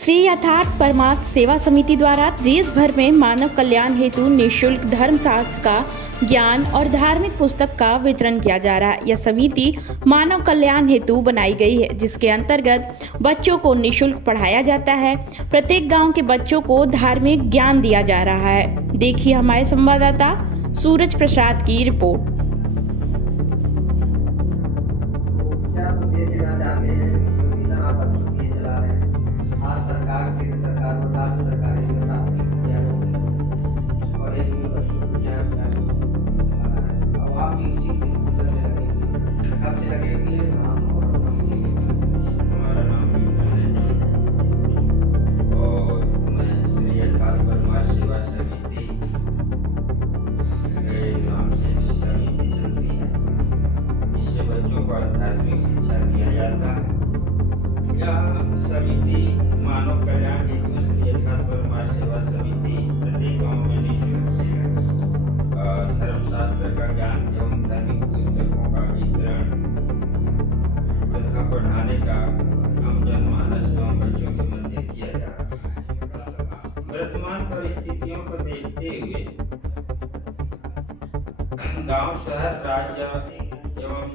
श्री यथार्थ परमार्थ सेवा समिति द्वारा देश भर में मानव कल्याण हेतु निःशुल्क धर्मशास्त्र का ज्ञान और धार्मिक पुस्तक का वितरण किया जा रहा है। यह समिति मानव कल्याण हेतु बनाई गई है, जिसके अंतर्गत बच्चों को निःशुल्क पढ़ाया जाता है। प्रत्येक गांव के बच्चों को धार्मिक ज्ञान दिया जा रहा है। देखिए हमारे संवाददाता सूरज प्रसाद की रिपोर्ट। सरकार केंद्र सरकार और राज्य सरकारें जो प्राथमिक विद्यालयों और एक बच्चों को ज्ञान अब आप भी उसी में लगेंगे। कब से लगेंगे? हमारा नाम और मैं श्री यथार्थ परमार्थ सेवा समिति के नाम से समिति चलती है, जिससे बच्चों को आध्यात्मिक शिक्षा दिया जाता है। यह समिति मानव कल्याण हेतु श्री यथार्थ परमार्थ सेवा समिति प्रत्येक गांव में निःशुल्क से धर्मशास्त्र का ज्ञान एवं धार्मिक पुस्तकों का वितरण तथा पढ़ाने का आम जनमानस एवं बच्चों के मध्य किया जा रहा है। वर्तमान परिस्थितियों को देखते हुए गांव, शहर, राज्य एवं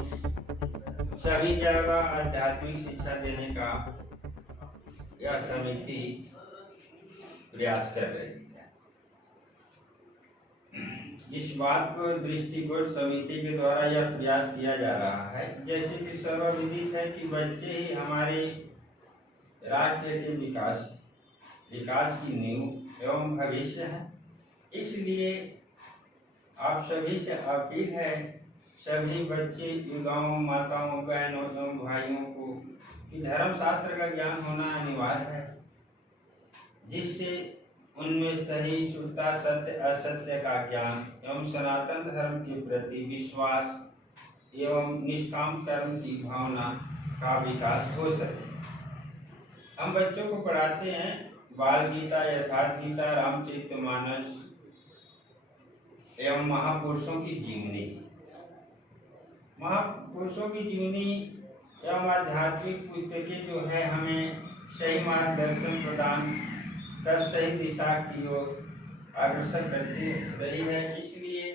सभी जगह आध्यात्मिक शिक्षा देने का यह समिति प्रयास कर रही है। इस बात को दृष्टिकोण समिति के द्वारा यह प्रयास किया जा रहा है, जैसे कि सर्वविदित है कि बच्चे ही हमारे राष्ट्र के विकास की नींव एवं भविष्य है। इसलिए आप सभी से अपील है, सभी बच्चे, युवाओं, माताओं, बहनों एवं भाइयों को कि धर्मशास्त्र का ज्ञान होना अनिवार्य है, जिससे उनमें सही, शुद्धता, सत्य, असत्य का ज्ञान एवं सनातन धर्म के प्रति विश्वास एवं निष्काम कर्म की भावना का विकास हो सके। हम बच्चों को पढ़ाते हैं बाल गीता, यथार्थ गीता, रामचरितमानस एवं महापुरुषों की जीवनी। महापुरुषों की जीवनी एवं आध्यात्मिक पुस्तकें जो है हमें सही मार्गदर्शन प्रदान कर सही दिशा की ओर अग्रसर करती रही है। इसलिए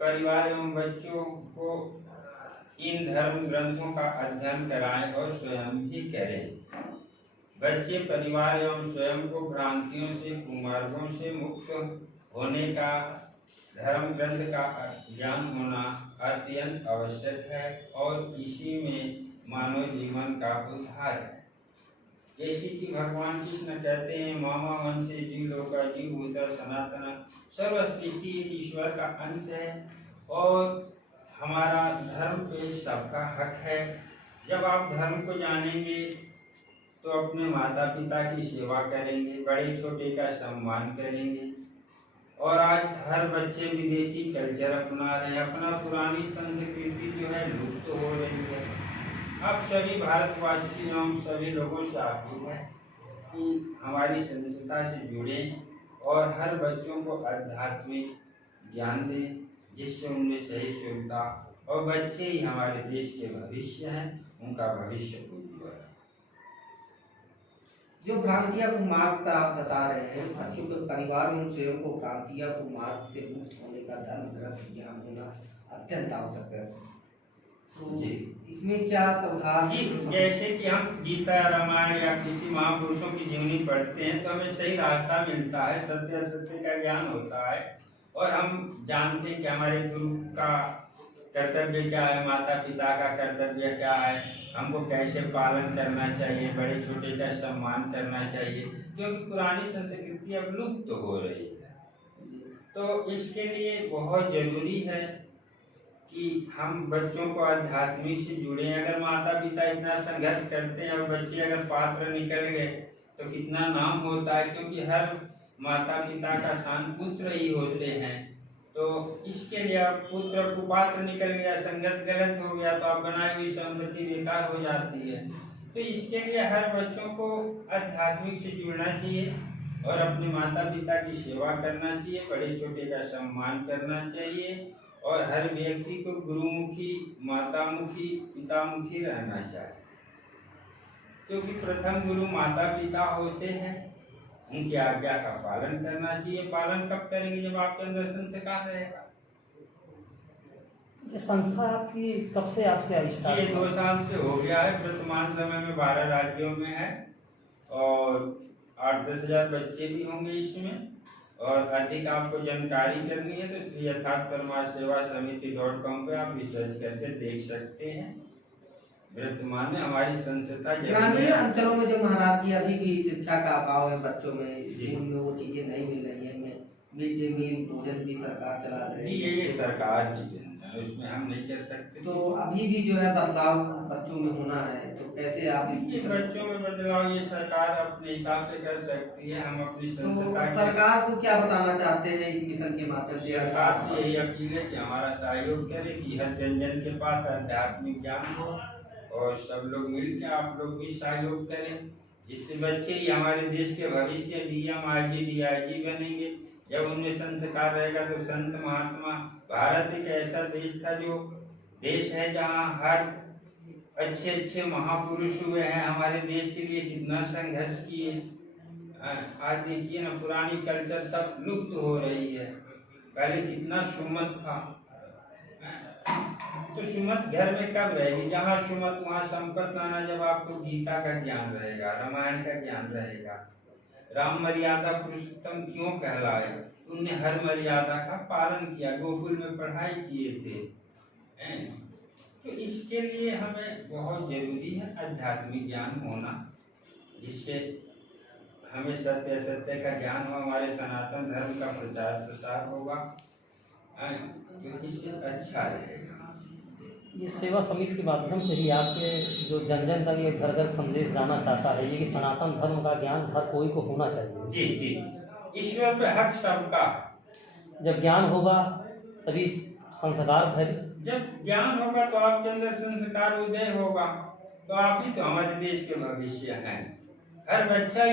परिवार एवं बच्चों को इन धर्म ग्रंथों का अध्ययन कराएं और स्वयं भी करें। बच्चे, परिवार एवं स्वयं को भ्रांतियों से, कुमार्गों से मुक्त होने का धर्म ग्रंथ का ज्ञान होना अत्यंत आवश्यक है और इसी में मानव जीवन का उद्धार है। जैसे कि भगवान कृष्ण कहते हैं, मामा वंशे जीव लोका जीव भूता सनातन, सर्व सृष्टि ईश्वर का अंश है और हमारा धर्म पे सबका हक है। जब आप धर्म को जानेंगे तो अपने माता पिता की सेवा करेंगे, बड़े छोटे का सम्मान करेंगे। और आज हर बच्चे विदेशी कल्चर अपना रहे हैं, अपना पुरानी संस्कृति जो है लुप्त हो रही है। अब सभी भारतवासी एवं सभी लोगों से अपील है कि हमारी संस्कृति से जुड़े और हर बच्चों को आध्यात्मिक ज्ञान दें, जिससे उनमें सही शुद्धता, और बच्चे ही हमारे देश के भविष्य हैं, उनका भविष्य उज्ज्वल है। जो भ्रांतियां कुमार्ग का आप बता रहे हैं, बच्चों के परिवार में स्वयं को भ्रांतियां कुमार्ग से मुक्त होने का धर्म ग्रंथ ज्ञान होना अत्यंत आवश्यक है। तो इसमें क्या सुधार? जैसे कि हम गीता, रामायण या किसी महापुरुषों की जीवनी पढ़ते हैं तो हमें सही रास्ता मिलता है, सत्य असत्य का ज्ञान होता है और हम जानते हैं कि हमारे गुरु का कर्तव्य क्या है, माता पिता का कर्तव्य क्या है, हमको कैसे पालन करना चाहिए, बड़े छोटे का सम्मान करना चाहिए, क्योंकि पुरानी संस्कृति अब लुप्त हो रही है। तो इसके लिए बहुत जरूरी है कि हम बच्चों को आध्यात्मिक से जुड़े। अगर माता पिता इतना संघर्ष करते हैं और बच्चे अगर पात्र निकल गए तो कितना नाम होता है, क्योंकि हर माता पिता का स्थान पुत्र ही होते हैं। तो इसके लिए अब पुत्र कुपात्र निकल गया, संगत गलत हो गया तो अब बनाई हुई संपत्ति बेकार हो जाती है। तो इसके लिए हर बच्चों को आध्यात्मिक से जुड़ना चाहिए और अपने माता पिता की सेवा करना चाहिए, बड़े छोटे का सम्मान करना चाहिए और हर व्यक्ति को गुरुमुखी, मातामुखी, पितामुखी रहना चाहिए। क्योंकि प्रथम गुरु माता पिता होते हैं, उनकी आज्ञा का पालन करना चाहिए। पालन कब करेंगे? जब आपके अंदर संस्कार रहेगा। ये संस्था आपकी कब से आपके स्टार्ट? ये 2 साल से हो गया है। वर्तमान समय में 12 राज्यों में है और 8-10 हजार बच्चे भी होंगे इसमें। और अधिक आपको जानकारी करनी है तो श्री यथार्थ परमार्थ सेवा समिति.com पे आप रिसर्च करके देख सकते हैं। वर्तमान में हमारी संस्था ग्रामीण अंचलों में जो महाराज जी अभी भी शिक्षा का अभाव है, बच्चों में जी। स्कूल में वो चीजें नहीं मिल रही है। मिड डे मील भोजन भी सरकार चला रही है। ये सरकार की टेंशन है, उसमें हम नहीं कर सकते। तो अभी भी जो है बदलाव बच्चों में होना है, तो कैसे आप ये बच्चों में बदलाव ये सरकार अपने हिसाब से कर सकती है। हम अपनी तो संस्था सरकार को क्या बताना चाहते हैं इस मिशन के माध्यम से? सरकार से यही अपील है कि हमारा सहयोग करे, कि हर जन के पास आध्यात्मिक ज्ञान हो और सब लोग मिल के आप लोग भी सहयोग करें, जिससे बच्चे ही हमारे देश के भविष्य डीएम आईजी डीआईजी बनेंगे। जब उनमें संस्कार रहेगा तो संत महात्मा, भारत एक ऐसा देश था जो देश है जहाँ हर अच्छे अच्छे महापुरुष हुए हैं, हमारे देश के लिए कितना संघर्ष किए। आज देखिए ना, पुरानी कल्चर सब लुप्त हो रही है। पहले कितना सुमत था, तो सुमत घर में कब रहेगी? जहाँ सुमत वहाँ संपत नाना। जब आपको गीता का ज्ञान रहेगा, रामायण का ज्ञान रहेगा, राम मर्यादा पुरुषोत्तम क्यों कहलाए? उनने हर मर्यादा का पालन किया, गोकुल में पढ़ाई किए थे। तो इसके लिए हमें बहुत जरूरी है आध्यात्मिक ज्ञान होना, जिससे हमें सत्य असत्य का ज्ञान हो, हमारे सनातन धर्म का प्रचार प्रसार होगा, तो इससे अच्छा रहेगा। ये सेवा समिति के माध्यम से ही आपके जो जन जन तक ये घर घर संदेश जाना चाहता है, ये कि सनातन धर्म का ज्ञान हर कोई को होना चाहिए। जी जी, ईश्वर पे हक सबका। जब ज्ञान होगा तभी संस्कार भर। जब ज्ञान होगा तो आपके अंदर संस्कार उदय होगा, तो आप ही तो हमारे देश के भविष्य हैं। हर बच्चा